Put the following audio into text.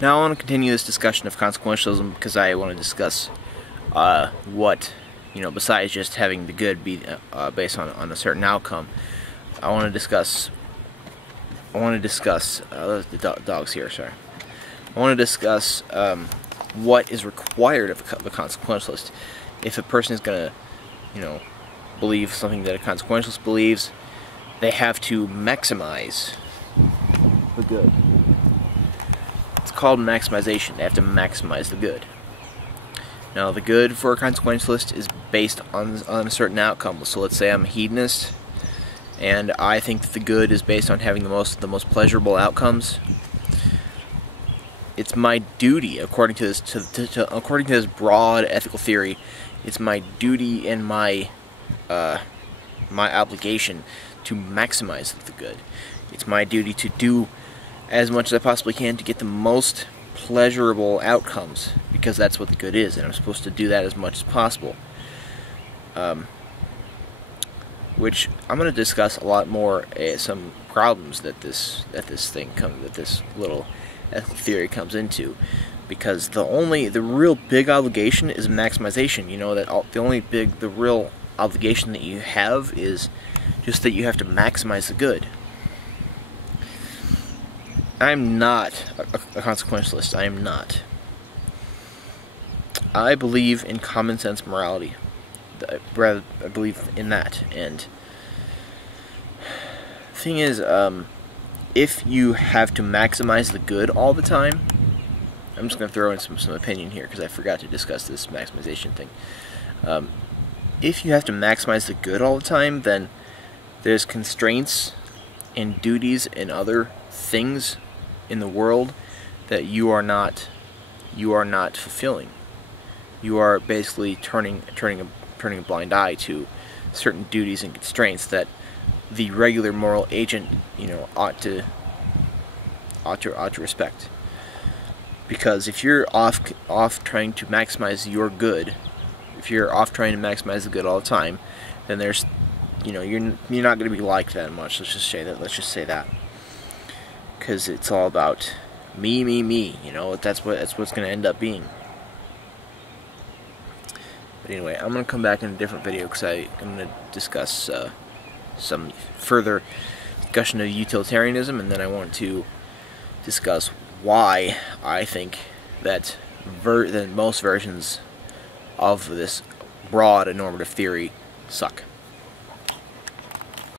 Now I want to continue this discussion of consequentialism because I want to discuss what, besides just having the good be based on a certain outcome. I want to discuss the dogs here. Sorry. I want to discuss what is required of a consequentialist. If a person is going to, believe something that a consequentialist believes, they have to maximize the good. It's called maximization. They have to maximize the good. Now, the good for a consequentialist is based on a certain outcome. So let's say I'm a hedonist, and I think that the good is based on having the most pleasurable outcomes. It's my duty, according to this broad ethical theory, it's my duty and my obligation to maximize the good. It's my duty to do as much as I possibly can to get the most pleasurable outcomes, because that's what the good is, and I'm supposed to do that as much as possible. Which I'm going to discuss a lot more some problems that this little ethical theory comes into, because the real big obligation is maximization. The real obligation that you have is just that you have to maximize the good. I'm not a consequentialist. I am not. I believe in common sense morality. I believe in that. And the thing is, if you have to maximize the good all the time, I'm just going to throw in some opinion here because I forgot to discuss this maximization thing. If you have to maximize the good all the time, then there's constraints and duties and other things in the world that you are not fulfilling. You are basically turning a blind eye to certain duties and constraints that the regular moral agent, ought to respect. Because if you're off trying to maximize your good, if you're off trying to maximize the good all the time, then there's, you're not going to be liked that much. Let's just say that. Because it's all about me. That's what it's going to end up being. But anyway, I'm going to come back in a different video because I'm going to discuss some further discussion of utilitarianism, and then I want to discuss why I think that most versions of this broad and normative theory suck.